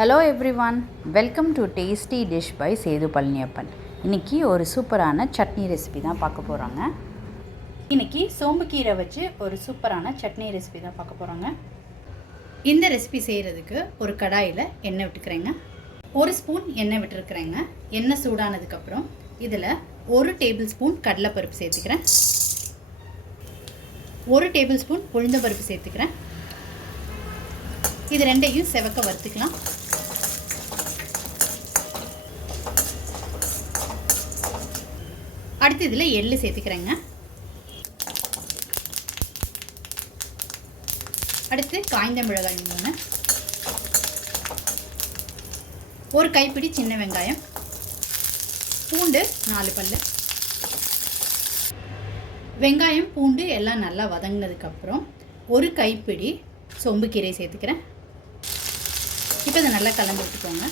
Hello everyone, welcome to tasty dish by Sethu Palaniappan. இன்றைக்கி ஒரு சூப்பரான சட்னி ரெசிபி தான் பார்க்க போகிறோங்க. இன்றைக்கி சோம்புக்கீரை வச்சு ஒரு சூப்பரான சட்னி ரெசிபி தான் பார்க்க போகிறோங்க. இந்த ரெசிபி செய்கிறதுக்கு ஒரு கடாயில் எண்ணெய் விட்டுக்கிறேங்க. 1 ஸ்பூன் எண்ணெய் விட்டுருக்குறேங்க. எண்ணெய் சூடானதுக்கப்புறம் இதில் 1 டேபிள் ஸ்பூன் கடலைப்பருப்பு சேர்த்துக்கிறேன். 1 டேபிள் ஸ்பூன் உளுந்தம்பருப்பு சேர்த்துக்கிறேன். இது ரெண்டையும் செவக்க வறுத்துக்கலாம். அடுத்து இதில் எள்ளு சேர்த்துக்கிறேங்க. அடுத்து காய்ந்த மிளகாய் 3, ஒரு கைப்பிடி சின்ன வெங்காயம், பூண்டு 4 பல்லு. வெங்காயம் பூண்டு எல்லாம் நல்லா வதங்கினதுக்கப்புறம் ஒரு கைப்பிடி சோம்புக்கீரை சேர்த்துக்கிறேன். இப்போ இதை நல்லா கலந்து விட்டுக்கோங்க.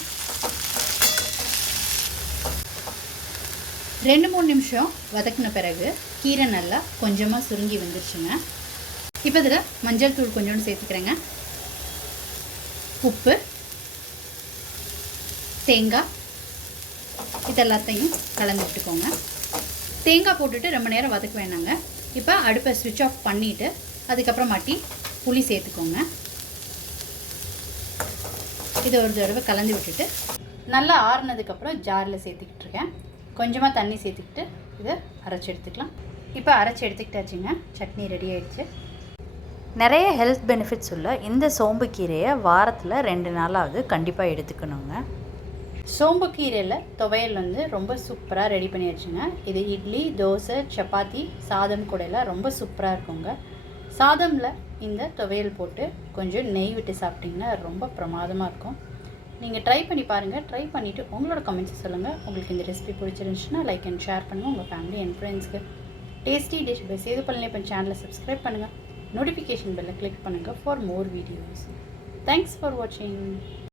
2-3 நிமிஷம் வதக்கின பிறகு கீரை நல்லா கொஞ்சமாக சுருங்கி வந்துருச்சுங்க. இப்போ இதில் மஞ்சள் தூள் கொஞ்சோண்டு சேர்த்துக்கிறேங்க. உப்பு, தேங்காய், இது எல்லாத்தையும் கலந்து விட்டுக்கோங்க. தேங்காய் போட்டுட்டு ரொம்ப நேரம் வதக்க வேணாங்க. இப்போ அடுப்பை ஸ்விட்ச் ஆஃப் பண்ணிவிட்டு அதுக்கப்புறமாட்டி புளி சேர்த்துக்கோங்க. இதை ஒரு தடவை கலந்து விட்டுட்டு நல்லா ஆறுனதுக்கப்புறம் ஜாரில் சேர்த்துக்கிட்டு இருக்கேன். கொஞ்சமாக தண்ணி சேர்த்துக்கிட்டு இதை அரைச்சி எடுத்துக்கலாம். இப்போ அரைச்சி எடுத்துக்கிட்டாச்சுங்க. சட்னி ரெடி ஆகிடுச்சு. நிறைய ஹெல்த் பெனிஃபிட்ஸ் உள்ள இந்த சோம்புக்கீரையை வாரத்தில் 2 நாளாவது கண்டிப்பாக எடுத்துக்கணுங்க. சோம்புக்கீரையில் துவையல் ரொம்ப சூப்பராக ரெடி பண்ணியாச்சுங்க. இது இட்லி, தோசை, சப்பாத்தி, சாதம் கூடலாம் ரொம்ப சூப்பராக இருக்குங்க. சாதமில் இந்த துவையல் போட்டு கொஞ்சம் நெய் விட்டு சாப்பிட்டிங்கன்னா ரொம்ப பிரமாதமாக இருக்கும். நீங்கள் ட்ரை பண்ணி பாருங்கள். ட்ரை பண்ணிவிட்டு உங்களோட கமெண்ட்ஸை சொல்லுங்கள். உங்களுக்கு இந்த ரெசிபி பிடிச்சிருந்துச்சுன்னா லைக் அண்ட் ஷேர் பண்ணுங்கள் உங்கள் ஃபேமிலி அண்ட் ஃப்ரெண்ட்ஸ்க்கு. Tasty dish by Sethu Palaniappan சேனலை சப்ஸ்கிரைப் பண்ணுங்கள். நோட்டிஃபிகேஷன் பெல்லை கிளிக் பண்ணுங்கள் for more videos. Thanks for வாட்சிங்.